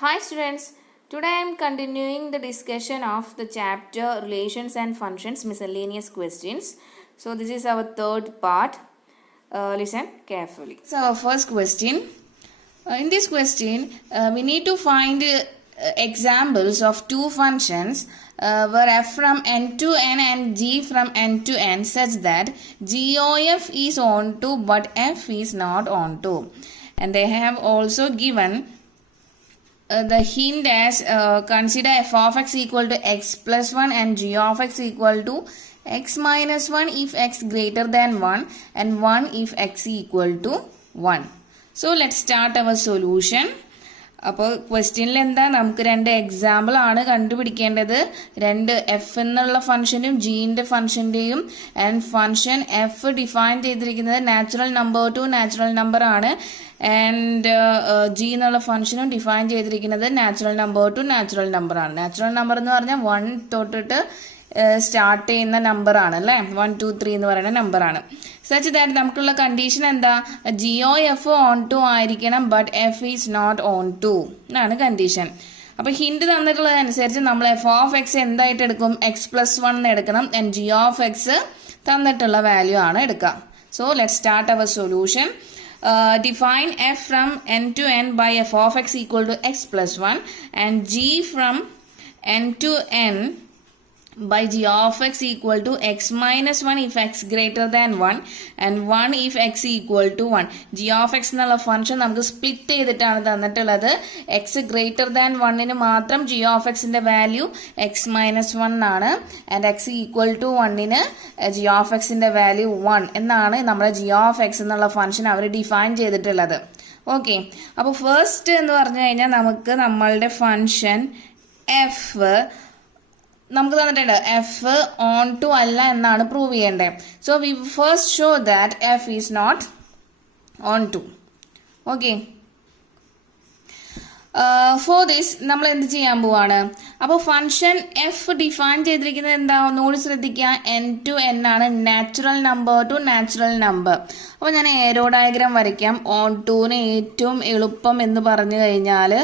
Hi students, today I am continuing the discussion of the chapter Relations and Functions Miscellaneous Questions. So this is our third part. Listen carefully. So our first question. In this question, we need to find examples of two functions where f from n to n and g from n to n such that g of is onto but f is not onto. And they have also given the hint as consider f of x equal to x plus 1 and g of x equal to x minus 1 if x greater than 1 and 1 if x equal to 1. So let's start our solution. അപ്പോൾ ക്വസ്റ്റ്യനിൽ എന്താ നമുക്ക് രണ്ട് example ആണ് കണ്ടുപിടിക്കേണ്ടത്. രണ്ട് F എന്നുള്ള ഫംഗ്ഷനും ജിന്റെ ഫംഗ്ഷന്റെയും ആൻഡ് ഫംഗ്ഷൻ എഫ് ഡിഫൈൻ ചെയ്തിരിക്കുന്നത് natural number two natural number ആണ്. ആൻഡ് ജി എന്നുള്ള ഫംഗ്ഷനും ഡിഫൈൻ ചെയ്തിരിക്കുന്നത് natural number two natural number ആണ്. നാച്ചുറൽ നമ്പർ എന്ന് പറഞ്ഞാൽ 1 തൊട്ടിട്ട് സ്റ്റാർട്ട് ചെയ്യുന്ന നമ്പർ ആണ് അല്ലേ, 1 2 3 എന്ന് പറയുന്ന നമ്പർ ആണ്. സച്ച് ദാറ്റ് നമുക്കുള്ള കണ്ടീഷൻ എന്താ, ജിഒ എഫ് ഓൺ ടു ആയിരിക്കണം but f is not onto എന്നാണ് കണ്ടീഷൻ. അപ്പൊ ഹിന്റ് തന്നിട്ടുള്ളതനുസരിച്ച് നമ്മൾ എഫ് ഓഫ് എക്സ് എന്തായിട്ട് എടുക്കും, എക്സ് പ്ലസ് 1 എടുക്കണം. ആൻഡ് ജി ഓഫ് എക്സ് തന്നിട്ടുള്ള വാല്യൂ ആണ് എടുക്കുക. So let start our solution. Define f from n to n by f of x equal to x plus 1 and g from n to n by g of x equal to x minus 1 if x greater than 1 and 1 if x equal to 1. g of x എന്നുള്ള function നമുക്ക് split ചെയ്തിട്ടാണ് തന്നിട്ടുള്ളത്. x greater than 1 മാത്രം g of x ന്റെ value x minus 1 ആണ്. And x equal to 1 g of x ന്റെ value 1 എന്നാണ് നമ്മുടെ g of x എന്നുള്ള ഫംഗ്ഷൻ അവർ ഡിഫൈൻ ചെയ്തിട്ടുള്ളത്. ഓക്കെ, അപ്പോൾ ഫസ്റ്റ് എന്ന് പറഞ്ഞു കഴിഞ്ഞാൽ നമുക്ക് നമ്മളുടെ ഫംഗ്ഷൻ എഫ് നമുക്ക് തന്നിട്ടുണ്ട്, എഫ് ഓൺ ടു അല്ല എന്നാണ് പ്രൂവ് ചെയ്യേണ്ടത്. So we first show that f is not onto. Okay, for this നമ്മൾ എന്ത് ചെയ്യാൻ പോവാണ്, അപ്പോൾ ഫംഗ്ഷൻ എഫ് ഡിഫൈൻ ചെയ്തിരിക്കുന്നത് എന്താ ഒന്നുകൂടി ശ്രദ്ധിക്കുക, എൻ ടു എൻ ആണ്, natural number two natural number. അപ്പോൾ ഞാൻ ഏരോ ഡയഗ്രാം വരയ്ക്കാം. ഓൺ ടുവിന് ഏറ്റവും എളുപ്പം എന്ന് പറഞ്ഞു കഴിഞ്ഞാൽ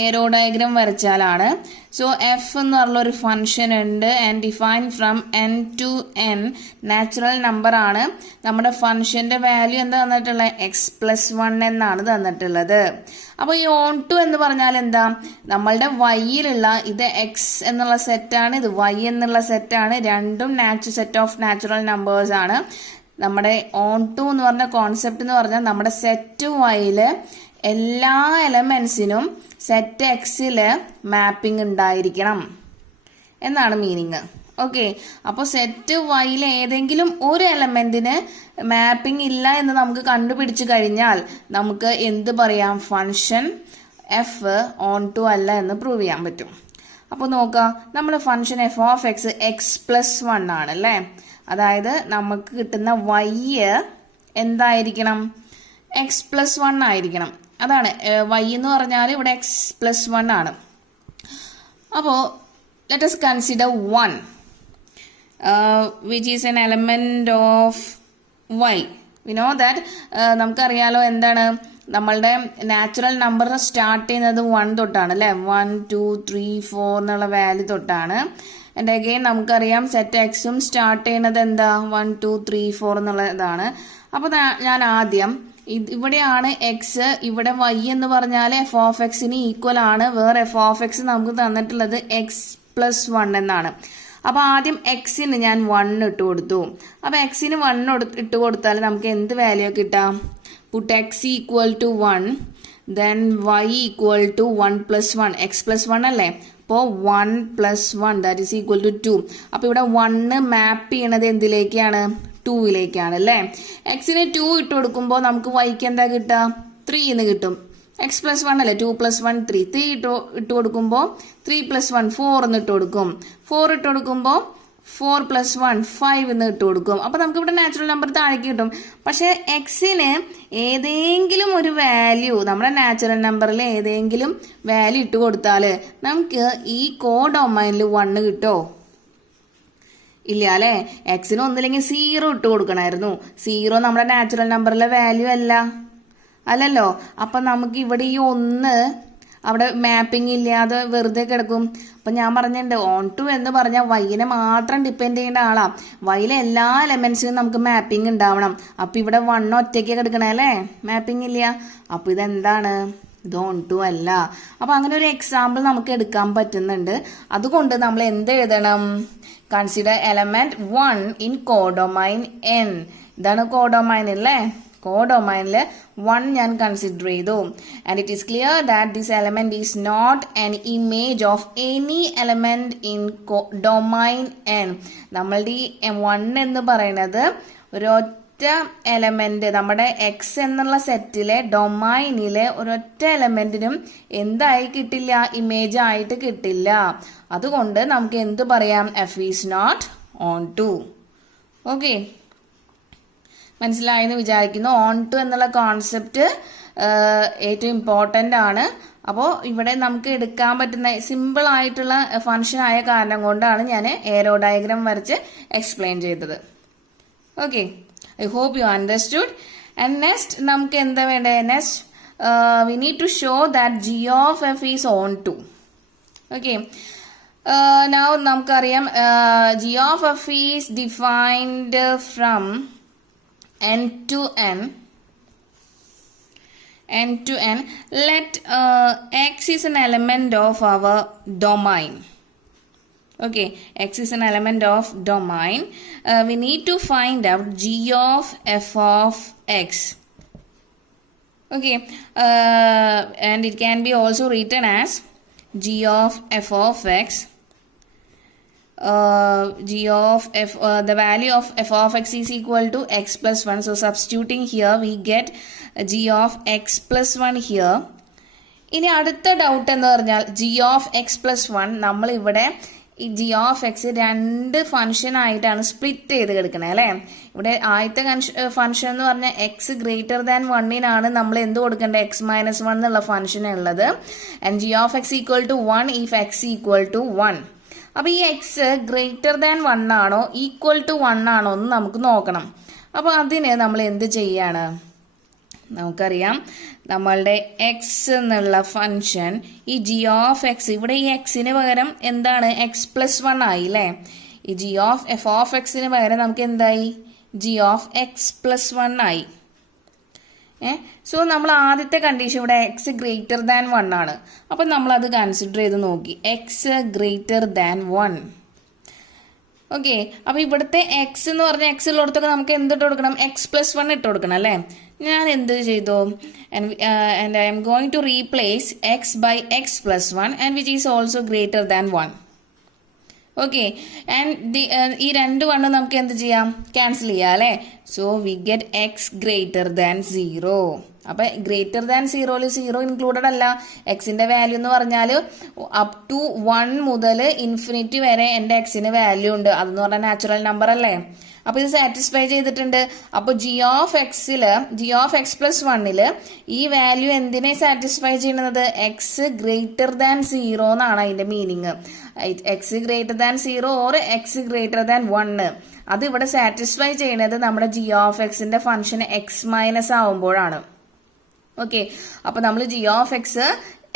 ഏരോ ഡയഗ്രാം വരച്ചാലാണ്. സോ എഫ് എന്ന് പറഞ്ഞൊരു ഫംഗ്ഷൻ ഉണ്ട് and define from N to N, natural number ആണ്. നമ്മുടെ ഫംഗ്ഷന്റെ വാല്യൂ എന്താ തന്നിട്ടുള്ളത്, എക്സ് പ്ലസ് 1 എന്നാണ് തന്നിട്ടുള്ളത്. അപ്പോൾ ഈ ഓൺ ടു എന്ന് പറഞ്ഞാൽ എന്താ, നമ്മളുടെ വൈയിലുള്ള ഇത് എക്സ് എന്നുള്ള സെറ്റാണ്, ഇത് വൈ എന്നുള്ള സെറ്റാണ്, രണ്ടും സെറ്റ് ഓഫ് നാച്ചുറൽ നമ്പേഴ്സ് ആണ്. നമ്മുടെ ഓൺ ടു എന്ന് പറഞ്ഞ കോൺസെപ്റ്റ് എന്ന് പറഞ്ഞാൽ നമ്മുടെ സെറ്റ് വൈയില് എല്ലാ എലമെന്റ്സിനും സെറ്റ് എക്സില് മാപ്പിംഗ് ഉണ്ടായിരിക്കണം എന്നാണ് മീനിങ്. ഓക്കെ, അപ്പോൾ സെറ്റ് വൈയിലെ ഏതെങ്കിലും ഒരു എലമെന്റിന് മാപ്പിംഗ് ഇല്ല എന്ന് നമുക്ക് കണ്ടുപിടിച്ചു കഴിഞ്ഞാൽ നമുക്ക് എന്ത് പറയാം, ഫംഗ്ഷൻ എഫ് ഓൺ ടു അല്ല എന്ന് പ്രൂവ് ചെയ്യാൻ പറ്റും. അപ്പോൾ നോക്കുക, നമ്മൾ function F of X X plus 1 ആണ് അല്ലേ, അതായത് നമുക്ക് കിട്ടുന്ന വൈ എന്തായിരിക്കണം, എക്സ് പ്ലസ് 1 ആയിരിക്കണം. അതാണ് വൈ എന്ന് പറഞ്ഞാൽ ഇവിടെ എക്സ് പ്ലസ് 1 ആണ്. അപ്പോൾ let us consider 1 which is an element of Y. We know that നമുക്കറിയാലോ എന്താണ്, നമ്മളുടെ നാച്ചുറൽ നമ്പർ സ്റ്റാർട്ട് ചെയ്യുന്നത് 1 തൊട്ടാണ് അല്ലേ, 1 2 3 4 എന്നുള്ള വാല്യൂ തൊട്ടാണ്. ആൻഡ് അഗെയിൻ നമുക്കറിയാം സെറ്റ് എക്സും സ്റ്റാർട്ട് ചെയ്യുന്നത് എന്താ 1 2 3 4 എന്നുള്ളതാണ്. അപ്പോൾ ഞാൻ ആദ്യം ഇവിടെയാണ് എക്സ്, ഇവിടെ വൈ എന്ന് പറഞ്ഞാൽ എഫ് ഓഫ് എക്സിന് ഈക്വൽ ആണ്. വേറെ എഫ് ഓഫ് എക്സ് നമുക്ക് തന്നിട്ടുള്ളത് എക്സ് പ്ലസ് 1 എന്നാണ്. അപ്പൊ ആദ്യം എക്സിന് ഞാൻ 1 ഇട്ട് കൊടുത്തു. അപ്പൊ എക്സിന് 1 ഇട്ട് കൊടുത്താൽ നമുക്ക് എന്ത് വാല്യൂ കിട്ടാം, put x equal to 1 then y equal to 1 plus 1, x plus 1 അല്ലേ, അപ്പോൾ 1 plus 1 that is equal to 2. അപ്പൊ ഇവിടെ 1 മാപ്പ് ചെയ്യണത് എന്തിലേക്കാണ്, 2ലേക്കാണ് അല്ലേ. എക്സിന് 2 ഇട്ട് കൊടുക്കുമ്പോൾ നമുക്ക് വൈക്ക് എന്താ കിട്ടുക, 3 എന്ന് കിട്ടും. എക്സ് പ്ലസ് 1 അല്ലേ, 2 പ്ലസ് 1 3, 3 ഇട്ട് കൊടുക്കുമ്പോൾ 3 പ്ലസ് 1 4 എന്ന് ഇട്ട് കൊടുക്കും. 4 ഇട്ട് കൊടുക്കുമ്പോൾ 4 പ്ലസ് 1 5 എന്ന് ഇട്ട് കൊടുക്കും. അപ്പൊ നമുക്ക് ഇവിടെ നാച്ചുറൽ നമ്പർ താഴേക്ക് കിട്ടും. പക്ഷെ എക്സിന് ഏതെങ്കിലും ഒരു വാല്യൂ, നമ്മുടെ നാച്ചുറൽ നമ്പറിൽ ഏതെങ്കിലും വാല്യൂ ഇട്ട് കൊടുത്താൽ നമുക്ക് ഈ കോഡൊമൈനിൽ 1 കിട്ടോ, ഇല്ല അല്ലെ. എക്സിന് ഒന്നില്ലെങ്കിൽ 0 ഇട്ട് കൊടുക്കണമായിരുന്നു. 0 നമ്മുടെ നാച്ചുറൽ നമ്പറിലെ വാല്യൂ അല്ലല്ലോ. അപ്പൊ നമുക്ക് ഇവിടെ ഈ 1 അവിടെ മാപ്പിംഗ് ഇല്ലാതെ വെറുതെ കിടക്കും. അപ്പം ഞാൻ പറഞ്ഞിട്ടുണ്ട് ഓൺ ടു എന്ന് പറഞ്ഞാൽ വൈനെ മാത്രം ഡിപ്പെൻഡ് ചെയ്യേണ്ട ആളാണ്. വൈയിലെ എല്ലാ എലമെന്റ്സിനും നമുക്ക് മാപ്പിംഗ് ഉണ്ടാവണം. അപ്പം ഇവിടെ 1 ഒറ്റയ്ക്ക് കിടക്കണേ അല്ലേ, മാപ്പിംഗ് ഇല്ല. അപ്പം ഇതെന്താണ്, ഇത് ഓൺ ടു അല്ല. അപ്പം അങ്ങനെ ഒരു എക്സാമ്പിൾ നമുക്ക് എടുക്കാൻ പറ്റുന്നുണ്ട്. അതുകൊണ്ട് നമ്മൾ എന്ത് എഴുതണം, consider element 1 in codomain n. ഇതാണ് കോഡൊമൈൻ അല്ലേ, കോഡൊമൈനിൽ 1 ഞാൻ കൺസിഡർ ചെയ്തു. And it is clear that this element is not an image of any element in domain n. നമ്മളുടെ ഈ 1 എന്ന് പറയുന്നത് ഒരൊറ്റ എലമെന്റ് നമ്മുടെ എക്സ് എന്നുള്ള സെറ്റിലെ ഡൊമൈനിലെ ഒരൊറ്റ എലമെന്റിനും എന്തായി കിട്ടില്ല, ഇമേജ് ആയിട്ട് കിട്ടില്ല. അതുകൊണ്ട് നമുക്ക് എന്ത് പറയാം, f is not onto. Okay, മനസ്സിലായെന്ന് വിചാരിക്കുന്നു. ഓൺ ടു എന്നുള്ള കോൺസെപ്റ്റ് ഏറ്റവും ഇമ്പോർട്ടൻ്റ് ആണ്. അപ്പോൾ ഇവിടെ നമുക്ക് എടുക്കാൻ പറ്റുന്ന സിമ്പിൾ ആയിട്ടുള്ള ഫംഗ്ഷൻ ആയ കാരണം കൊണ്ടാണ് ഞാൻ ഏരോ ഡയഗ്രാം വരച്ച് എക്സ്പ്ലെയിൻ ചെയ്തത്. Okay, I hope you understood. And next നമുക്ക് എന്താ വേണ്ടേ, next we need to show that g of f is on to. Okay, now നമുക്കറിയാം g of f is defined from n to n. Let x is an element of our domain. Okay, x is an element of domain. We need to find out g of f of x. Okay, and it can be also written as g of f of x. G of f, the value of f of x is equal to x plus 1. So substituting here we get g of x plus 1 here. ഇനി അടുത്ത doubt എന്ന് പറഞ്ഞാൽ g of x plus 1 നമ്മൾ ഇവിടെ ഈ G of X 2 function ആയിട്ടാണ് split ചെയ്ത് കിടക്കണേ അല്ലേ. ഇവിടെ ആദ്യത്തെ ഫംഗ്ഷൻ എന്ന് പറഞ്ഞാൽ എക്സ് ഗ്രേറ്റർ ദാൻ 1 നമ്മൾ എന്ത് കൊടുക്കേണ്ടത്, എക്സ് മൈനസ് 1 എന്നുള്ള ഫംഗ്ഷൻ ഉള്ളത്. And G of X equal to 1 if x equal to 1. അപ്പൊ ഈ എക്സ് ഗ്രേറ്റർ ദാൻ 1 ആണോ ഈക്വൽ ടു 1 ആണോ എന്ന് നമുക്ക് നോക്കണം. അപ്പൊ അതിന് നമ്മൾ എന്ത് ചെയ്യാണ്, നമുക്കറിയാം നമ്മളുടെ എക്സ് എന്നുള്ള ഫംഗ്ഷൻ ഈ ജി ഓഫ് എക്സ്, ഇവിടെ ഈ എക്സിന് പകരം എന്താണ് എക്സ് പ്ലസ് 1 ആയി അല്ലേ. ഈ ജി ഓഫ് എഫ് ഓഫ് എക്സിന് പകരം നമുക്ക് എന്തായി, ജി ഓഫ് എക്സ് പ്ലസ് 1 ആയി. സോ നമ്മൾ ആദ്യത്തെ കണ്ടീഷൻ ഇവിടെ എക്സ് ഗ്രേറ്റർ ദാൻ 1 ആണ്. അപ്പം നമ്മളത് കൺസിഡർ ചെയ്ത് നോക്കി, എക്സ് ഗ്രേറ്റർ ദാൻ 1. ഓക്കെ, അപ്പൊ ഇവിടുത്തെ എക്സ് എന്ന് പറഞ്ഞ എക്സ് ഉള്ളിടത്തൊക്കെ നമുക്ക് എന്തിട്ട് കൊടുക്കണം, എക്സ് പ്ലസ് 1 ഇട്ട് കൊടുക്കണം അല്ലേ. ഞാൻ എന്ത് ചെയ്തു, and I am going to replace x by x plus 1 and which is also greater than 1. Okay, and ഈ 2 1 നമുക്ക് എന്ത് ചെയ്യാം, ക്യാൻസൽ ചെയ്യാം അല്ലേ. So we get X greater than 0. അപ്പൊ ഗ്രേറ്റർ ദാൻ 0യിൽ 0 ഇൻക്ലൂഡഡ് അല്ല. എക്സിന്റെ വാല്യൂ എന്ന് പറഞ്ഞാൽ അപ് ടു 1 മുതൽ ഇൻഫിനിറ്റി വരെ എൻ്റെ എക്സിന് വാല്യൂ ഉണ്ട്. അതെന്ന് പറഞ്ഞാൽ നാച്ചുറൽ നമ്പർ അല്ലേ. അപ്പൊ ഇത് സാറ്റിസ്ഫൈ ചെയ്തിട്ടുണ്ട്. അപ്പൊ ജി ഓഫ് എക്സ് പ്ലസ് 1 ഈ വാല്യൂ എന്തിനെ സാറ്റിസ്ഫൈ ചെയ്യുന്നത്, എക്സ് ഗ്രേറ്റർ ദാൻ 0 എന്നാണ് അതിന്റെ meaning. X greater than 0 or X greater than 1. അത് ഇവിടെ സാറ്റിസ്ഫൈ ചെയ്യുന്നത് നമ്മുടെ ജി ഓഫ് എക്സിന്റെ ഫംഗ്ഷൻ എക്സ് മൈനസ് ആവുമ്പോഴാണ്. ഓക്കെ, അപ്പൊ നമ്മൾ G of X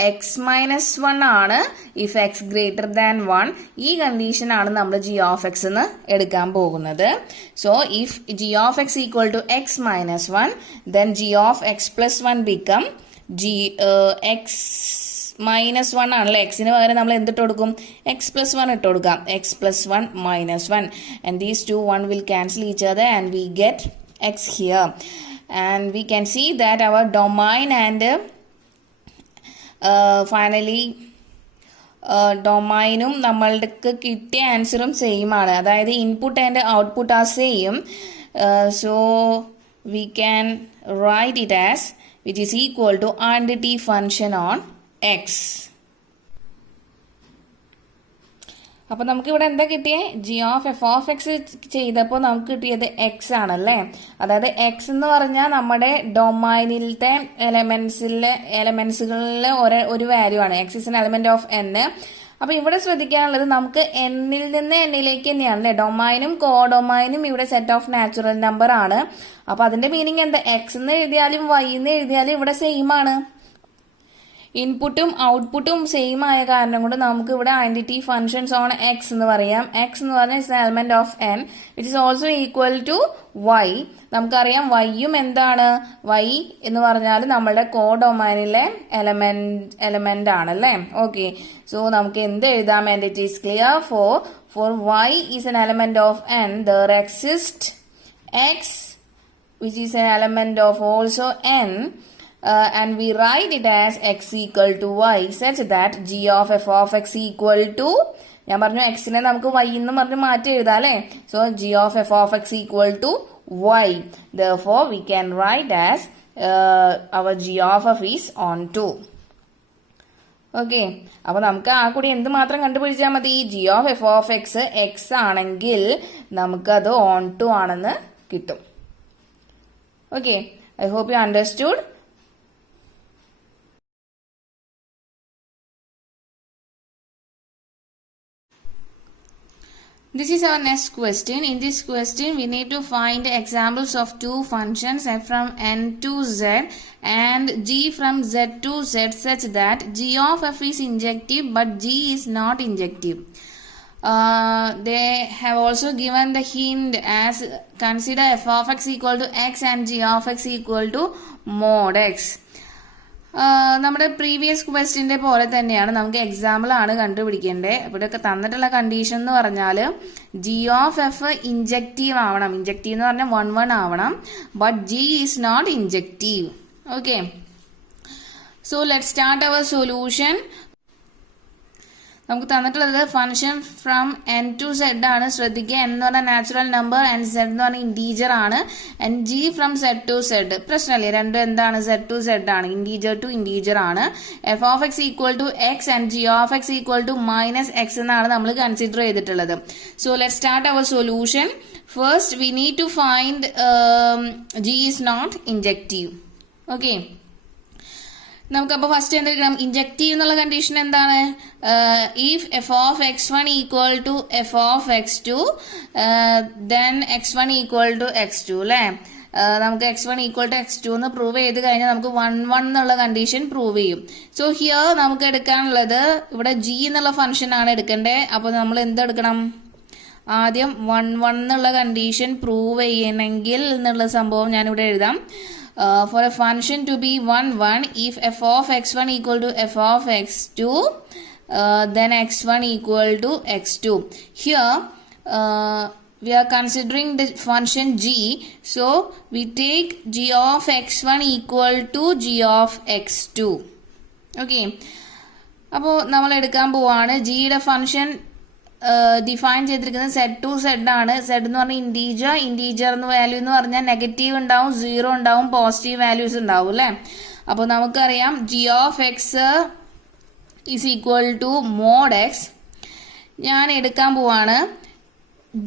X minus 1 ആണ് ഇഫ് എക്സ് ഗ്രേറ്റർ ദാൻ 1. ഈ കണ്ടീഷൻ ആണ് നമ്മൾ ജി ഓഫ് എക്സ് എന്ന് എടുക്കാൻ പോകുന്നത്. So if g of X equal to x minus 1 then g of x plus 1 become g x minus 1 ആണല്ലോ. എക്സിന് പകരം നമ്മൾ എന്തിട്ട് കൊടുക്കും, എക്സ് പ്ലസ് 1 ഇട്ട് കൊടുക്കാം. X plus 1 minus 1 and these 2 1 will cancel each other and we get x here. And we can see that our domain and finally ഡൊമൈനും നമ്മൾക്ക് കിട്ടിയ ആൻസറും സെയിം ആണ്. അതായത് input and output are same. So we can write it as which is equal to identity function on x. അപ്പൊ നമുക്ക് ഇവിടെ എന്താ കിട്ടിയേ, g of f of x ചെയ്തപ്പോൾ നമുക്ക് കിട്ടിയത് എക്സ് ആണല്ലേ. അതായത് എക്സ് എന്ന് പറഞ്ഞാൽ നമ്മുടെ ഡൊമൈനിലത്തെ എലമെന്റ്സുകളിലെ ഒരു വാല്യൂ ആണ്. X is an element of N. അപ്പൊ ഇവിടെ ശ്രദ്ധിക്കാനുള്ളത് നമുക്ക് എന്നിൽ നിന്ന് എന്നിലേക്ക് തന്നെയാണ് അല്ലെ. ഡൊമൈനും കോഡൊമൈനും ഇവിടെ സെറ്റ് ഓഫ് നാച്ചുറൽ നമ്പർ ആണ്. അപ്പൊ അതിന്റെ മീനിങ് എന്താ, എക്സ് എന്ന് എഴുതിയാലും വൈ എന്ന് എഴുതിയാലും ഇവിടെ സെയിം ആണ്. ഇൻപുട്ടും ഔട്ട്പുട്ടും സെയിം ആയ കാരണം കൊണ്ട് നമുക്ക് ഇവിടെ ഐഡന്റിറ്റി ഫംഗ്ഷൻസ് ഓൺ എക്സ് എന്ന് പറയാം. എക്സ് എന്ന് പറഞ്ഞാൽ it's element of n which is also equal to y. നമുക്കറിയാം വൈയും എന്താണ്, വൈ എന്ന് പറഞ്ഞാൽ നമ്മളുടെ കോഡൊമൈനിലെ എലമെന്റ് ആണല്ലേ. ഓക്കെ, സോ നമുക്ക് എന്ത് എഴുതാം? And it is clear for y is an element of n there exist x which is an element of also n, and we write it as x equal to y such that g of f of x equal to, ഞാൻ പറഞ്ഞു എക്സിനെ നമുക്ക് y എന്ന് പറഞ്ഞ് മാറ്റി എഴുതാം അല്ലേ. So g of f of x equal to y, therefore we can write as our g of f is on 2. Okay, അപ്പൊ നമുക്ക് ആ കൂടി എന്ത് മാത്രം കണ്ടുപിടിച്ചാൽ മതി? g of f of x x ആണെങ്കിൽ നമുക്കത് on 2 ആണെന്ന് കിട്ടും. Okay, I hope you understood. This is our next question. In this question, we need to find examples of two functions f from n to z and g from z to z such that g of f is injective but g is not injective. They have also given the hint as consider f of x equal to x and g of x equal to mod x. നമ്മുടെ previous ക്വസ്റ്റ്യൻ്റെ പോലെ തന്നെയാണ്, നമുക്ക് example ആണ് കണ്ടുപിടിക്കേണ്ടത്. ഇവിടെയൊക്കെ തന്നിട്ടുള്ള condition എന്ന് പറഞ്ഞാൽ ജി ഓഫ് എഫ് ഇൻജക്റ്റീവ് ആവണം. ഇൻജക്റ്റീവ് എന്ന് പറഞ്ഞാൽ 1 ആവണം, but g is not injective. Okay, so let start our solution. നമുക്ക് തന്നിട്ടുള്ളത് function from N to Z ആണ്. ശ്രദ്ധിക്കുക, എൻ എന്ന് പറഞ്ഞാൽ നാച്ചുറൽ നമ്പർ ആൻഡ് സെഡ് എന്ന് പറഞ്ഞാൽ ഇൻറ്റീജർ ആണ്. And G from Z to Z, പ്രശ്നമല്ലേ, രണ്ടും എന്താണ്, സെഡ് ടു സെഡ് ആണ്, ഇൻറ്റീജർ ടു ഇൻറ്റീജർ ആണ്. F of X equal to X and G of X equal to minus X എന്നാണ് നമ്മൾ കൺസിഡർ ചെയ്തിട്ടുള്ളത്. So let start our solution. First we need to find G is not injective. Okay, നമുക്കപ്പോൾ first എന്തെടുക്കണം? Injective എന്നുള്ള condition എന്താണ്? If F of X one equal to F of x two then x one equal to x two അല്ലേ. നമുക്ക് x one equal to x two എന്ന് prove ചെയ്ത് കഴിഞ്ഞാൽ നമുക്ക് 1 എന്നുള്ള കണ്ടീഷൻ പ്രൂവ് ചെയ്യും. സോ ഹിയർ നമുക്ക് എടുക്കാനുള്ളത് ഇവിടെ ജി എന്നുള്ള ഫംഗ്ഷൻ ആണ് എടുക്കേണ്ടത്. അപ്പോൾ നമ്മൾ എന്തെടുക്കണം? ആദ്യം 1 എന്നുള്ള കണ്ടീഷൻ പ്രൂവ് ചെയ്യണമെങ്കിൽ എന്നുള്ള സംഭവം ഞാനിവിടെ എഴുതാം. For a function to be 1, if f of x1 equal to f of x2, then x1 equal to x2. Here, we are considering the function g, so we take g of x1 equal to g of x2. Okay, അപ്പോൾ നമ്മൾ എടുക്കാൻ പോവാണ് ജിയുടെ function define ചെയ്തിരിക്കുന്നത് Z to Z ആണ്. Z എന്ന് പറഞ്ഞാൽ integer value എന്ന് പറഞ്ഞാൽ നെഗറ്റീവ് ഉണ്ടാവും, 0 ഉണ്ടാവും, പോസിറ്റീവ് വാല്യൂസ് ഉണ്ടാവും അല്ലേ. അപ്പോൾ നമുക്കറിയാം g of x is equal to mod x. ഞാൻ എടുക്കാൻ പോവാണ്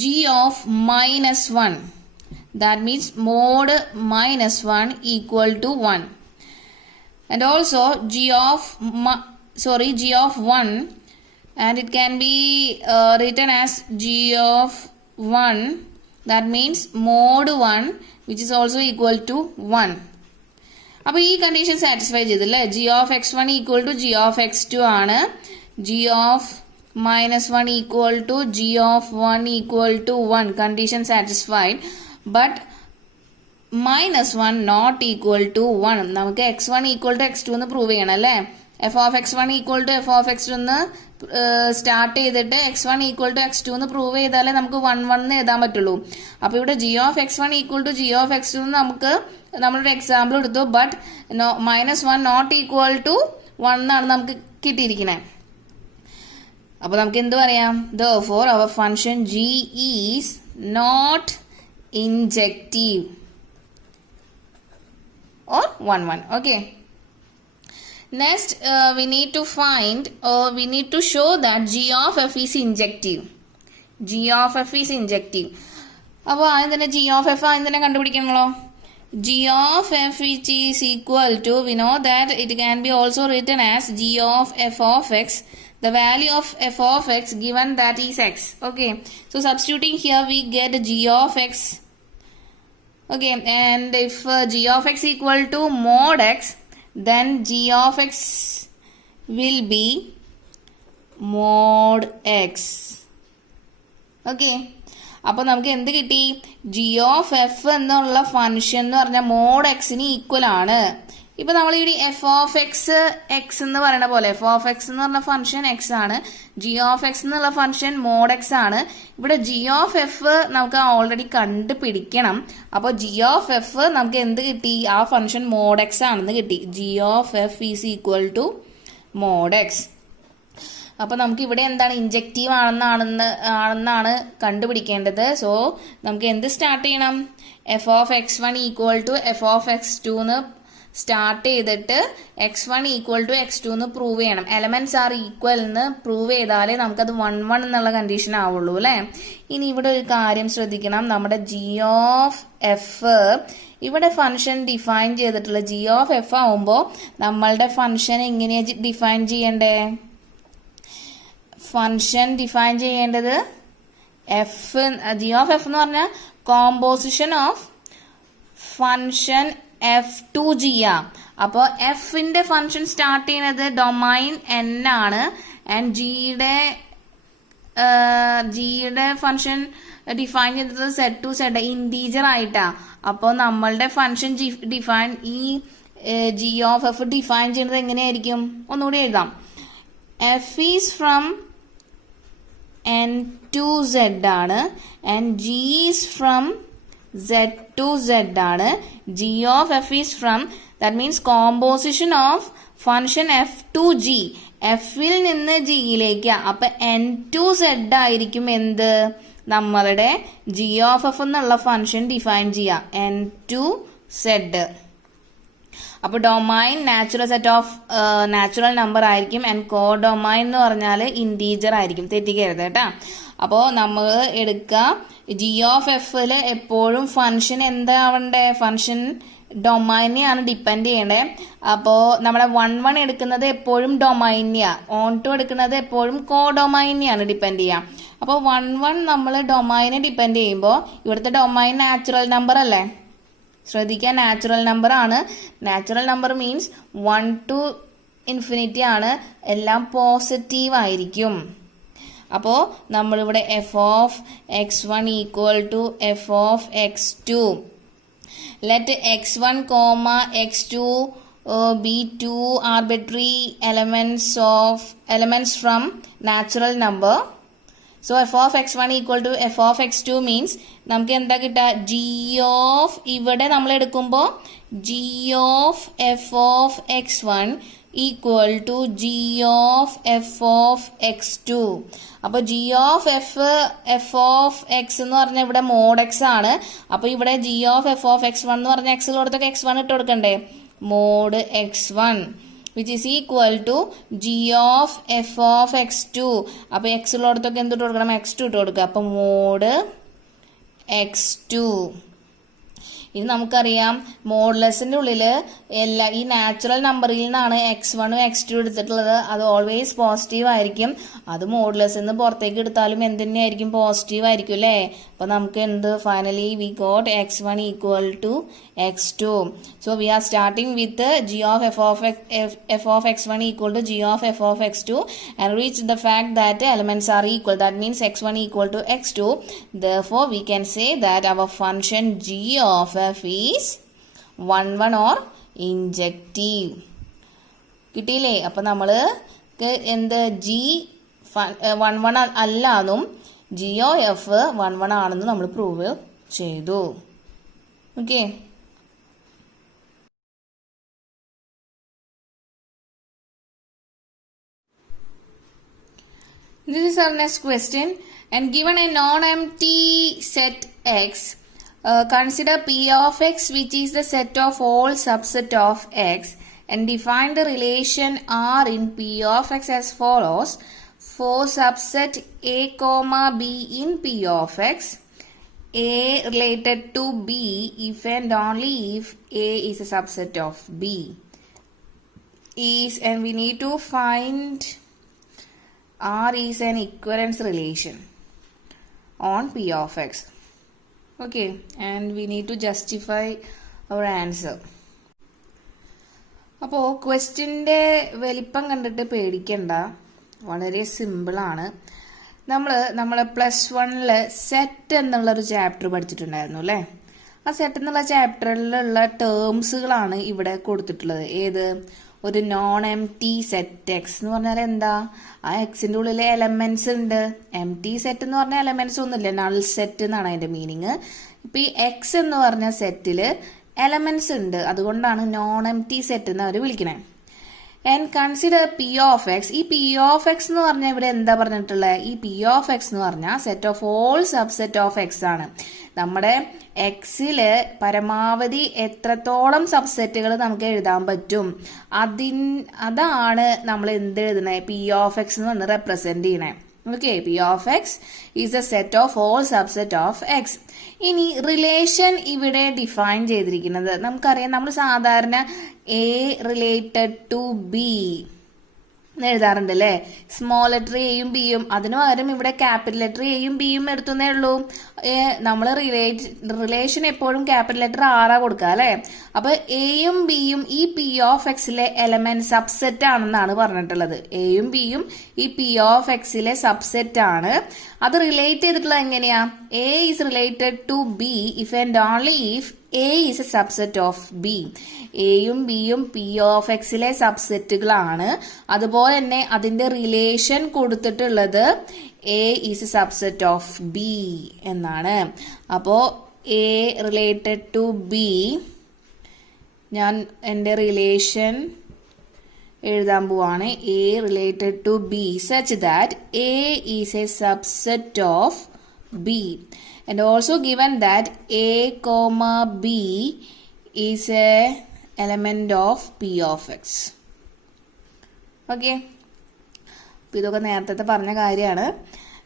g of -1, that means mod -1 equal to 1, and also g of 1, and it can be written as g of 1, that means mod 1 which is also equal to 1. അപ്പോൾ ഈ condition satisfy ചെയ്തില്ലേ? G of x1 equal to g of x2 ആണ്. G of -1 equal to g of 1 equal to 1, condition satisfied. But -1 not equal to 1. നമുക്ക് x1 equal to x2 എന്ന് prove ചെയ്യണം അല്ലേ. F of x1 equal to F of x2 എന്ന് start ചെയ്തിട്ട് x1 equal to x2 എന്ന് prove ചെയ്താലേ നമുക്ക് 1 എന്ന് എഴുതാൻ പറ്റുള്ളൂ. അപ്പോൾ ഇവിടെ g of x1 equal to g of x2 എന്ന് നമുക്ക് നമ്മളൊരു എക്സാമ്പിൾ എടുത്തു. ബട്ട് -1 നോട്ട് ഈക്വൽ ടു 1 എന്നാണ് നമുക്ക് കിട്ടിയിരിക്കുന്നത്. അപ്പോൾ നമുക്ക് എന്ത് പറയാം? therefore our function g is not injective or 1. Okay. Next, we need to find or we need to show that g of f is injective. g of f is injective. അപ്പോൾ ആദ്യം തന്നെ g of f ആദ്യം തന്നെ കണ്ടുപിടിക്കണമല്ലോ. g of f which is equal to, we know that it can be also written as g of f of x, the value of f of x given that is x. Okay, so substituting here we get g of x. Okay, and if g of x equal to mod x, then g of x will be mod x. Okay, അപ്പോൾ നമുക്ക് എന്ത് കിട്ടി? G of F എന്നുള്ള function എന്ന് പറഞ്ഞാൽ mode എക്സിന് equal ആണ്. ഇപ്പൊ നമ്മൾ ഇവിടെ എഫ് ഓഫ് എക്സ് എക്സ് എന്ന് പറയുന്ന പോലെ എഫ് ഓഫ് എക്സ് എന്ന് പറഞ്ഞ ഫംഗ്ഷൻ എക്സ് ആണ്, ജി ഓഫ് എക്സ് എന്നുള്ള ഫംഗ്ഷൻ മോഡ് എക്സ് ആണ്. ഇവിടെ ജി ഓഫ് എഫ് നമുക്ക് ഓൾറെഡി കണ്ടുപിടിക്കണം. അപ്പോൾ ജി ഓഫ് എഫ് നമുക്ക് എന്ത് കിട്ടി? ആ ഫംഗ്ഷൻ മോഡ് എക്സ് ആണെന്ന് കിട്ടി. G of f is equal to mod x. അപ്പൊ നമുക്ക് ഇവിടെ എന്താണ് ഇൻജക്റ്റീവ് ആണെന്നാണ് കണ്ടുപിടിക്കേണ്ടത്. സോ നമുക്ക് എന്ത് സ്റ്റാർട്ട് ചെയ്യണം? F of X one equal to F of x two എന്ന് സ്റ്റാർട്ട് ചെയ്തിട്ട് x one equal to x two എന്ന് പ്രൂവ് ചെയ്യണം. എലമെന്റ്സ് ആർ ഈക്വൽ എന്ന് പ്രൂവ് ചെയ്താലേ നമുക്കത് 1 എന്നുള്ള കണ്ടീഷൻ ആവുള്ളൂ അല്ലെ. ഇനി ഇവിടെ ഒരു കാര്യം ശ്രദ്ധിക്കണം. നമ്മുടെ ജി ഓഫ് എഫ് ഇവിടെ ഫംഗ്ഷൻ ഡിഫൈൻ ചെയ്തിട്ടുള്ള ജി ഓഫ് എഫ് ആവുമ്പോൾ നമ്മളുടെ ഫംഗ്ഷൻ എങ്ങനെയാ ഡിഫൈൻ ചെയ്യണ്ടേ? ഫംഗ്ഷൻ ഡിഫൈൻ ചെയ്യേണ്ടത് എഫ് ജി ഓഫ് എഫ് എന്ന് പറഞ്ഞാൽ composition of function F to G ആ. അപ്പോൾ എഫിന്റെ ഫംഗ്ഷൻ സ്റ്റാർട്ട് ചെയ്യുന്നത് ഡൊമൈൻ എൻ ആണ്. ആൻഡ് ജിയുടെ ഫംഗ്ഷൻ ഡിഫൈൻ ചെയ്തത് സെഡ് ടു സെഡ് ഇൻറ്റീജർ ആയിട്ടാ. അപ്പോൾ നമ്മളുടെ ഫംഗ്ഷൻ ഡിഫൈൻ ഈ ജി ഓഫ് എഫ് ഡിഫൈൻ ചെയ്യുന്നത് എങ്ങനെയായിരിക്കും? ഒന്നുകൂടി എഴുതാം. F is from N to Z ആണ് and G is from z to z ആണ്. g of f is from, that means composition of function f to g. fൽ നിന്ന് gയിലേക്ക്. അപ്പൊ n to z ആയിരിക്കും എന്ത്? നമ്മളുടെ g of f എന്നുള്ള function define ചെയ്യാം n to z. അപ്പൊ domain natural set of natural number ആയിരിക്കും. ആൻഡ് കോ ഡൊമൈൻ എന്ന് പറഞ്ഞാൽ ഇൻറ്റീജർ ആയിരിക്കും. തെറ്റിക്കരുത് കേട്ടാ. അപ്പോൾ നമ്മൾ എടുക്കുക ജി ഓഫ് എഫിൽ എപ്പോഴും ഫംഗ്ഷൻ എന്താവണ്ടേ? ഫംഗ്ഷൻ ഡൊമൈനെയാണ് ഡിപ്പെൻഡ് ചെയ്യേണ്ടത്. അപ്പോൾ നമ്മുടെ 1 എടുക്കുന്നത് എപ്പോഴും ഡൊമൈനെയാ, ഓൺ ടു എടുക്കുന്നത് എപ്പോഴും കോ ഡൊമൈനെയാണ് ഡിപ്പെൻഡ് ചെയ്യാം. അപ്പോൾ 1 നമ്മൾ ഡൊമൈനെ ഡിപ്പെൻഡ് ചെയ്യുമ്പോൾ ഇവിടുത്തെ ഡൊമൈൻ നാച്ചുറൽ നമ്പർ അല്ലേ? ശ്രദ്ധിക്കുക, നാച്ചുറൽ നമ്പർ ആണ്. Natural number means 1 to infinity ആണ്. എല്ലാം പോസിറ്റീവ് ആയിരിക്കും. അപ്പോൾ നമ്മളിവിടെ f of X one equal to F of x two. Let x one comma x two be two arbitrary elements from natural number. So f of x1 equal to f of x2 means നമുക്ക് എന്താ കിട്ടുക? g of ഇവിടെ നമ്മൾ എടുക്കുമ്പോൾ g of f of x1 equal to g of f of x2. അപ്പോൾ g of f of x എന്ന് പറഞ്ഞാൽ ഇവിടെ mod x ആണ്. അപ്പോൾ ഇവിടെ g of f of x1 എന്ന് പറഞ്ഞാൽ x ഉള്ളിടത്തൊക്കെ x1 ഇട്ട് കൊടുക്കണ്ടേ? mod x1 which is equal to g of f of x2. അപ്പോൾ x ഉള്ളിടത്തൊക്കെ എന്തിട്ട് കൊടുക്കണം? x2 ഇട്ട് കൊടുക്കുക. അപ്പോൾ mod x2. ഇത് നമുക്കറിയാം മോഡുലസിന്റെ ഉള്ളിൽ ഈ നാച്ചുറൽ നമ്പറിൽ നിന്നാണ് x1 x2 എടുത്തിട്ടുള്ളത്. അത് ഓൾവേസ് പോസിറ്റീവ് ആയിരിക്കും. അത് മോഡുലസ് നിന്ന് പുറത്തേക്ക് എടുത്താലും എന്ത് തന്നെയായിരിക്കും? പോസിറ്റീവ് ആയിരിക്കും അല്ലേ? അപ്പൊ നമുക്ക് എന്ത്? Finally we got x1 equal to x2. So we are starting with g of f of x1 equal to g of f of x2 and reach the fact that elements are equal. That means x1 equal to x2. Therefore we can say that our function g of f is 1 or injective. കിട്ടിയില്ലേ? അപ്പൊ നമ്മള് എന്ത് g 1 അല്ലാന്നും g of f 1 ആണെന്ന് നമ്മൾ prove ചെയ്തു. Okay. This is our next question. And given a non-empty set x, consider p of x which is the set of all subset of x and define the relation R in p of x as follows. For subset a comma b in p of x, a related to b if and only if a is a subset of b is, and we need to find R is an equivalence relation on p of x. Okay, and we need to justify our answer. അപ്പോൾ ക്വസ്റ്റ്യൻ്റെ വലിപ്പം കണ്ടിട്ട് പേടിക്കണ്ട, വളരെ സിമ്പിളാണ്. നമ്മളെ +1 set എന്നുള്ളൊരു chapter പഠിച്ചിട്ടുണ്ടായിരുന്നു അല്ലേ? ആ സെറ്റ് എന്നുള്ള ചാപ്റ്ററിലുള്ള ടേംസുകളാണ് ഇവിടെ കൊടുത്തിട്ടുള്ളത്. ഏത്? ഒരു non M T set X എന്ന് പറഞ്ഞാൽ എന്താ? ആ എക്സിന്റെ ഉള്ളിൽ എലമെന്റ്സ് ഉണ്ട്. എം ടി സെറ്റ് എന്ന് പറഞ്ഞാൽ എലമെന്റ്സ് ഒന്നുമില്ല, നൾ സെറ്റ് എന്നാണ് അതിന്റെ മീനിങ്. ഇപ്പൊ ഈ എക്സ് എന്ന് പറഞ്ഞ സെറ്റില് എലമെന്റ്സ് ഉണ്ട്, അതുകൊണ്ടാണ് നോൺ എം ടി സെറ്റ് എന്ന് അവർ വിളിക്കണേ. And consider P of X. ഈ പി ഓഫ് എക്സ് എന്ന് പറഞ്ഞാൽ ഇവിടെ എന്താ പറഞ്ഞിട്ടുള്ളത്? ഈ പി ഓഫ് എക്സ് എന്ന് പറഞ്ഞാൽ set of all subset of X ആണ്. നമ്മുടെ എക്സില് പരമാവധി എത്രത്തോളം സബ്സെറ്റുകൾ നമുക്ക് എഴുതാൻ പറ്റും, അതാണ് നമ്മൾ എന്ത് എഴുതണേ? പി ഓഫ് എക്സ് എന്ന് പറഞ്ഞ് റെപ്രസെന്റ് ചെയ്യണേ. Okay, P of x is A set of all subset of X. ഇനി റിലേഷൻ ഇവിടെ ഡിഫൈൻ ചെയ്തിരിക്കുന്നത് നമുക്കറിയാം. നമ്മൾ സാധാരണ എ റിലേറ്റഡ് ടു ബി എഴുതാറുണ്ട് അല്ലേ? സ്മോൾ ലെറ്റർ എയും ബിയും. അതിനു പകരം ഇവിടെ ക്യാപിറ്റൽ ലെറ്റർ എയും ബിയും എടുത്തുന്നേ ഉള്ളൂ. നമ്മൾ റിലേഷൻ എപ്പോഴും ക്യാപിറ്റൽ ലെറ്റർ ആറാ കൊടുക്കുക അല്ലെ? അപ്പൊ എയും ബിയും ഈ പി ഓഫ് എക്സിലെ എലമെന്റ് സബ്സെറ്റ് ആണെന്നാണ് പറഞ്ഞിട്ടുള്ളത്. എയും ബിയും ഈ പി ഓഫ് എക്സിലെ സബ്സെറ്റ് ആണ്. അത് റിലേറ്റ് ചെയ്തിട്ടുള്ളത് എങ്ങനെയാ? A is related to B if and only if A is a subset of B. എയും ബിയും പി ഓഫ് എക്സിലെ സബ്സെറ്റുകളാണ്. അതുപോലെ തന്നെ അതിന്റെ റിലേഷൻ കൊടുത്തിട്ടുള്ളത് A is a subset of B എന്നാണ്. അപ്പോ എ റിലേറ്റഡ് ടു ബി, ഞാൻ എൻ്റെ റിലേഷൻ എഴുതാൻ പോവാണ്. A related to B such that A is a subset of B. And also given that a comma b is a element of p of x. Okay, അപ്പോൾ ഇതൊക്കെ നേരത്തെ പറഞ്ഞ കാര്യമാണ്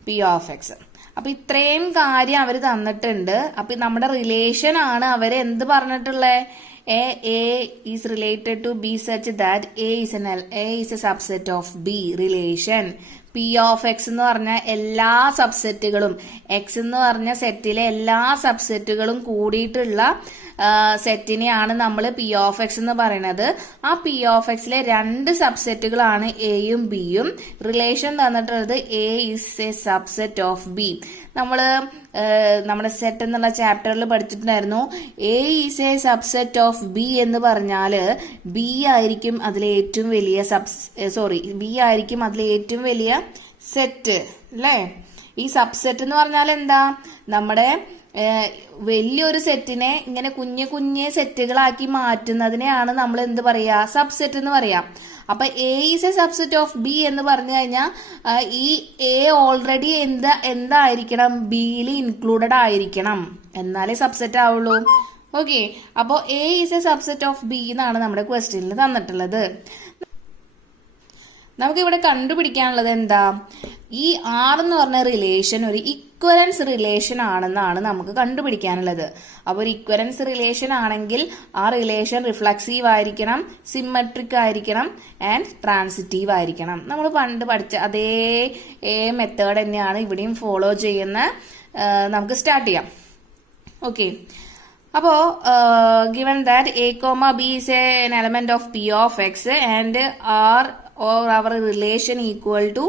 P of X. അപ്പൊ ഇത്രയും കാര്യം അവർ തന്നിട്ടുണ്ട്. അപ്പൊ നമ്മുടെ റിലേഷൻ ആണ് അവർ എന്ത് പറഞ്ഞിട്ടുള്ളത്? A is related to B such that A is a subset of B. relation P of X എന്ന് പറഞ്ഞ എല്ലാ സബ്സെറ്റുകളും, എക്സ് എന്ന് പറഞ്ഞ സെറ്റിലെ എല്ലാ സബ്സെറ്റുകളും കൂടിയിട്ടുള്ള സെറ്റിനെയാണ് നമ്മൾ പി ഓഫ് എക്സ് എന്ന് പറയുന്നത്. ആ പി ഓഫ് എക്സിലെ രണ്ട് സബ്സെറ്റുകളാണ് എയും ബിയും. റിലേഷൻ തന്നിട്ടുള്ളത് A is a subset of B. നമ്മുടെ സെറ്റ് എന്നുള്ള ചാപ്റ്ററിൽ പഠിച്ചിട്ടുണ്ടായിരുന്നു. A is a subset of B എന്ന് പറഞ്ഞാൽ ബി ആയിരിക്കും അതിലെ ഏറ്റവും വലിയ ബി ആയിരിക്കും അതിലെ ഏറ്റവും വലിയ സെറ്റ് അല്ലേ? ഈ സബ്സെറ്റ് എന്ന് പറഞ്ഞാൽ എന്താ? നമ്മുടെ വലിയൊരു സെറ്റിനെ ഇങ്ങനെ കുഞ്ഞു കുഞ്ഞു സെറ്റുകളാക്കി മാറ്റുന്നതിനെയാണ് നമ്മൾ എന്ത് പറയാ? സബ്സെറ്റ് എന്ന് പറയാം. അപ്പൊ A is a subset of B എന്ന് പറഞ്ഞു കഴിഞ്ഞാൽ ഈ എ ഓൾറെഡി എന്തായിരിക്കണം? ബിയിൽ ഇൻക്ലൂഡഡ് ആയിരിക്കണം, എന്നാലേ സബ്സെറ്റ് ആവുള്ളൂ. ഓക്കെ, അപ്പോ A is a subset of B എന്നാണ് നമ്മുടെ ക്വസ്റ്റ്യനിൽ തന്നിട്ടുള്ളത്. നമുക്കിവിടെ കണ്ടുപിടിക്കാനുള്ളത് എന്താ? ഈ ആർ എന്ന് പറഞ്ഞ റിലേഷൻ ഒരു ഇക്വലൻസ് റിലേഷൻ ആണെന്നാണ് നമുക്ക് കണ്ടുപിടിക്കാനുള്ളത്. അപ്പോൾ ഒരു ഇക്വലൻസ് റിലേഷൻ ആണെങ്കിൽ ആ റിലേഷൻ റിഫ്ലക്സീവ് ആയിരിക്കണം, സിമ്മട്രിക് ആയിരിക്കണം ആൻഡ് ട്രാൻസിറ്റീവ് ആയിരിക്കണം. നമ്മൾ പണ്ട് പഠിച്ച അതേ മെത്തേഡ് തന്നെയാണ് ഇവിടെയും ഫോളോ ചെയ്യുന്ന. നമുക്ക് സ്റ്റാർട്ട് ചെയ്യാം. ഓക്കെ, അപ്പോ given that a comma b is an element of p of x and r or our relation equal to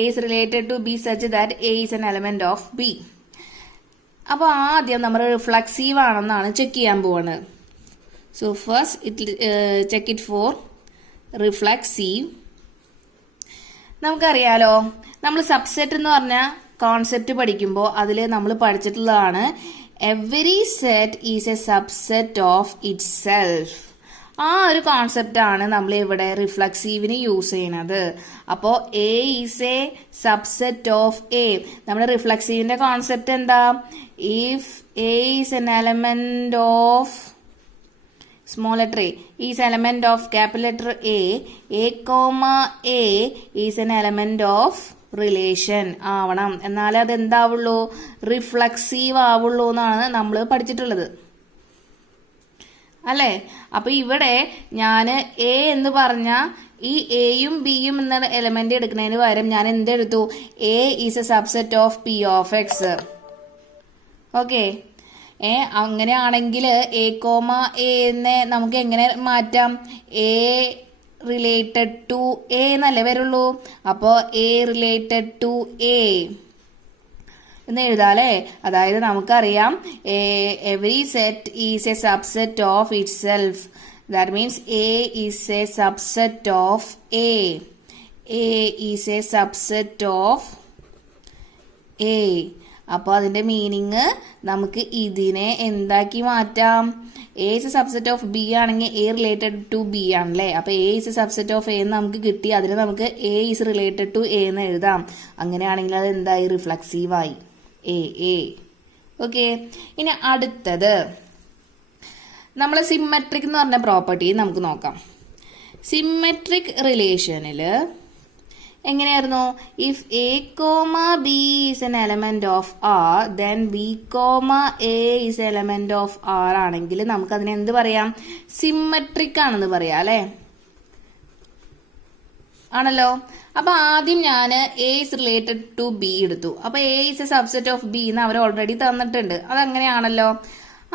a is related to b such that a is an element of b. അപ്പോൾ ആദ്യം നമ്മൾ reflexive ആണെന്നാണ് check ചെയ്യാൻ പോവാണ്. So first check it for reflexive. നമുക്കറിയാലോ, നമ്മൾ subset എന്ന് പറഞ്ഞ കോൺസെപ്റ്റ് പഠിക്കുമ്പോൾ അതിൽ നമ്മൾ പഠിച്ചിട്ടുള്ളതാണ് every set is a subset of itself. ആ ഒരു കോൺസെപ്റ്റ് ആണ് നമ്മൾ ഇവിടെ റിഫ്ലക്സീവിന് യൂസ് ചെയ്യുന്നത്. അപ്പോൾ A is a subset of A. നമ്മുടെ റിഫ്ലക്സീവിന്റെ കോൺസെപ്റ്റ് എന്താ? If A is an element of small letter A is element of capital letter A comma A is an element of relation ആവണം, എന്നാലേ അത് എന്താവുള്ളൂ? റിഫ്ലക്സീവ് ആവുള്ളൂ എന്നാണ് നമ്മൾ പഠിച്ചിട്ടുള്ളത് അല്ലേ? അപ്പൊ ഇവിടെ ഞാൻ എ എന്ന് പറഞ്ഞ ഈ എയും ബിയും എന്ന എലമെന്റ് എടുക്കുന്നതിന് പകരം ഞാൻ എന്തെടുത്തു? A is a subset of P of X. Okay, അങ്ങനെയാണെങ്കിൽ എ കോമ എ എന്ന് നമുക്ക് എങ്ങനെ മാറ്റാം? എ റിലേറ്റഡ് ടു എ എന്നല്ലേ വരുള്ളൂ. അപ്പോൾ എ റിലേറ്റഡ് ടു എ എന്ന് എഴുതാല്ലേ. അതായത് നമുക്കറിയാം every set is a subset of it self. That means A is a subset of A. A is a subset of A. അപ്പോൾ അതിന്റെ മീനിങ് നമുക്ക് ഇതിനെ എന്താക്കി മാറ്റാം? A is a subset of B ആണെങ്കിൽ എ റിലേറ്റഡ് ടു ബി ആണല്ലേ. അപ്പൊ A is a subset of A എന്ന് നമുക്ക് കിട്ടി. അതിന് നമുക്ക് A is related to A എന്ന് എഴുതാം. അങ്ങനെയാണെങ്കിൽ അത് എന്തായി? റിഫ്ലക്സീവായി എ. ഓക്കെ, ഇനി അടുത്തത് നമ്മൾ സിമ്മട്രിക് എന്ന് പറഞ്ഞ പ്രോപ്പർട്ടി നമുക്ക് നോക്കാം. സിമ്മട്രിക് റിലേഷനിൽ എങ്ങനെയായിരുന്നു? If A comma B is an element of R then B comma A is element of R ആണെങ്കിൽ നമുക്ക് അതിനെ എന്ത് പറയാം? സിമ്മട്രിക് ആണെന്ന് പറയാം അല്ലെ, ആണല്ലോ. അപ്പൊ ആദ്യം ഞാൻ A is related to B എടുത്തു. അപ്പൊ A is a subset of B എന്ന് അവർ ഓൾറെഡി തന്നിട്ടുണ്ട്. അതങ്ങനെയാണല്ലോ.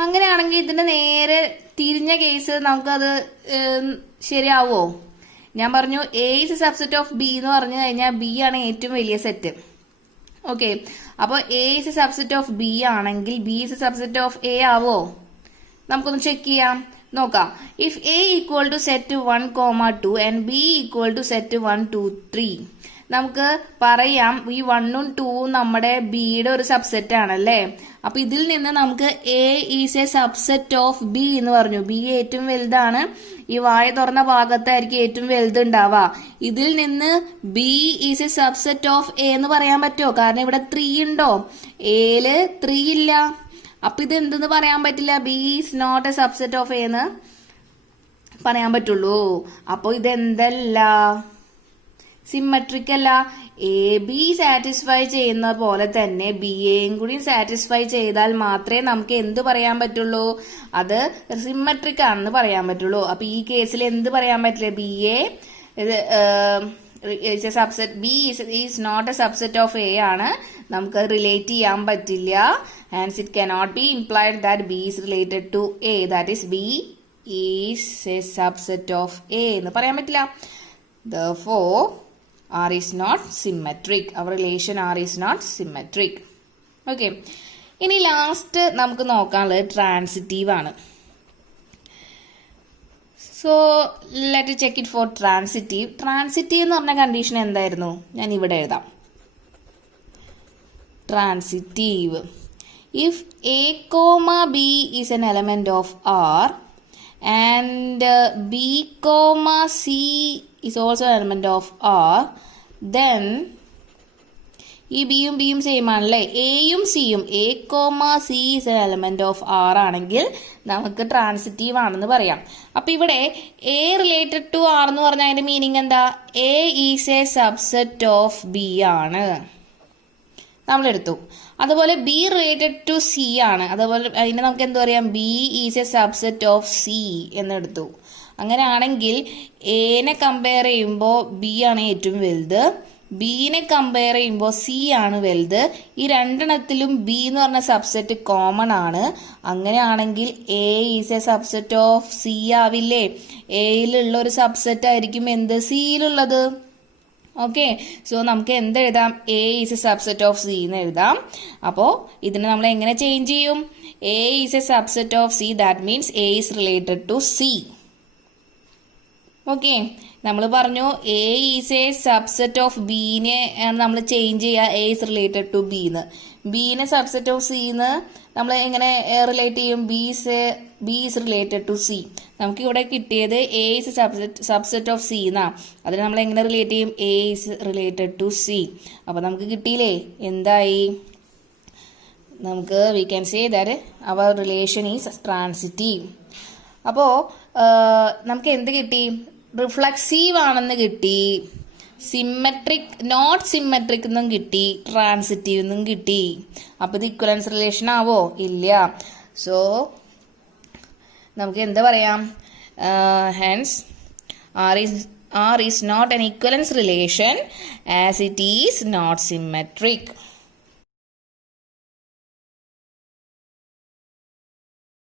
അങ്ങനെയാണെങ്കിൽ ഇതിന്റെ നേരെ തിരിഞ്ഞ കേസ് നമുക്കത് ശരിയാവോ? ഞാൻ പറഞ്ഞു A is a subset of B എന്ന് പറഞ്ഞു കഴിഞ്ഞാൽ ബി ആണ് ഏറ്റവും വലിയ സെറ്റ്. ഓക്കെ, അപ്പോൾ A is a subset of B ആണെങ്കിൽ B is a subset of A ആവോ? നമുക്കൊന്ന് ചെക്ക് ചെയ്യാം, നോക്കാം. If A equal to set 1,2 and B equal to set 1, 2, 3 നമുക്ക് പറയാം ഈ 1ഉം 2ഉം നമ്മുടെ ബിയുടെ ഒരു സബ്സെറ്റ് ആണല്ലേ. അപ്പൊ ഇതിൽ നിന്ന് നമുക്ക് A is a subset of B എന്ന് പറഞ്ഞു. ബി ഏറ്റവും വലുതാണ്. ഈ വായ തുറന്ന ഭാഗത്തായിരിക്കും ഏറ്റവും വലുത് ഉണ്ടാവുക. ഇതിൽ നിന്ന് B is a subset of A എന്ന് പറയാൻ പറ്റുമോ? കാരണം ഇവിടെ 3 ഉണ്ടോ? എയില് 3 ഇല്ല. അപ്പൊ ഇത് എന്തെന്ന് പറയാൻ പറ്റില്ല? B is not a subset of A എന്ന് പറയാൻ പറ്റുള്ളൂ. അപ്പൊ ഇതെന്തല്ല? സിമ്മട്രിക് അല്ല. എ ബി സാറ്റിസ്ഫൈ ചെയ്യുന്ന പോലെ തന്നെ ബി എയും കൂടി സാറ്റിസ്ഫൈ ചെയ്താൽ മാത്രമേ നമുക്ക് എന്ത് പറയാൻ പറ്റുള്ളൂ? അത് സിമ്മട്രിക് ആണെന്ന് പറയാൻ പറ്റുള്ളൂ. അപ്പൊ ഈ കേസിൽ എന്ത് പറയാൻ പറ്റില്ല? B A subset B is not a subset of A ആണ്. നമുക്ക് റിലേറ്റ് ചെയ്യാൻ പറ്റില്ല. Hence it cannot be implied that B is related to A. That is B is a subset of A എന്ന് പറയാൻ പറ്റില്ല. Therefore, R is not symmetric. Our relation R is not symmetric. Okay. ഇനി last നമുക്ക് നോക്കാനുള്ളത് transitive ആണ്. So let check it for transitive. Transitive എന്ന് പറഞ്ഞ condition എന്തായിരുന്നു? ഞാൻ ഇവിടെ എഴുതാം. Transitive. If A, B is an element of R and B, C is also an element of R, then ഈ ബിയും ബിയും സെയിം ആണല്ലേ. എയും സിയും A comma C is an element of R ആണെങ്കിൽ നമുക്ക് ട്രാൻസിറ്റീവ് ആണെന്ന് പറയാം. അപ്പൊ ഇവിടെ എ റിലേറ്റഡ് ടു ആർ എന്ന് പറഞ്ഞാൽ അതിന്റെ മീനിങ് എന്താ? A is a subset of B ആണ് നമ്മളെടുത്തു. അതുപോലെ ബി റിലേറ്റഡ് ടു സി ആണ്. അതുപോലെ അതിനെ നമുക്ക് എന്ത് പറയാം? B is a subset of C എന്നെടുത്തു. അങ്ങനെയാണെങ്കിൽ എനെ കമ്പയർ ചെയ്യുമ്പോൾ ബി ആണ് ഏറ്റവും വലുത്, ബിനെ കമ്പയർ ചെയ്യുമ്പോൾ സി ആണ് വലുത്. ഈ രണ്ടെണ്ണത്തിലും ബി എന്ന് പറഞ്ഞ സബ്സെറ്റ് കോമൺ ആണ്. അങ്ങനെയാണെങ്കിൽ A is a subset of C ആവില്ലേ? എയിലുള്ള ഒരു സബ്സെറ്റ് ആയിരിക്കും എന്ത്? സിയിലുള്ളത്. ഓക്കെ, സോ നമുക്ക് എന്ത് എഴുതാം? A is a subset of C എന്ന് എഴുതാം. അപ്പോൾ ഇതിനെ നമ്മൾ എങ്ങനെ ചേഞ്ച് ചെയ്യും? A is a subset of C, that means A is related to C. Okay, നമ്മൾ പറഞ്ഞു A is a subset of ബിനെ നമ്മൾ ചേഞ്ച് ചെയ്യുക എ ഈസ് റിലേറ്റഡ് ടു ബിന്ന്. ബിനെ സബ്സെറ്റ് ഓഫ് സിന്ന് നമ്മൾ എങ്ങനെ റിലേറ്റ് ചെയ്യും? B is related to C. നമുക്ക് ഇവിടെ കിട്ടിയത് A is subset of C എന്നാ. അതിന് നമ്മൾ എങ്ങനെ റിലേറ്റ് ചെയ്യും? A is related to C. അപ്പൊ നമുക്ക് കിട്ടിയില്ലേ? എന്തായി? നമുക്ക് we can say that our relation is transitive. അപ്പോ നമുക്ക് എന്ത് കിട്ടി? റിഫ്ലക്സീവ് ആണെന്ന് കിട്ടി, സിമ്മട്രിക് നോട്ട് സിമ്മട്രിക് എന്നും കിട്ടി, ട്രാൻസിറ്റീവ് എന്നും കിട്ടി. അപ്പൊ ഇത് ഇക്വലൻസ് റിലേഷൻ ആവോ? ഇല്ല. സോ നമുക്ക് എന്താ പറയാം? Hence R is not an equivalence relation as it is not symmetric.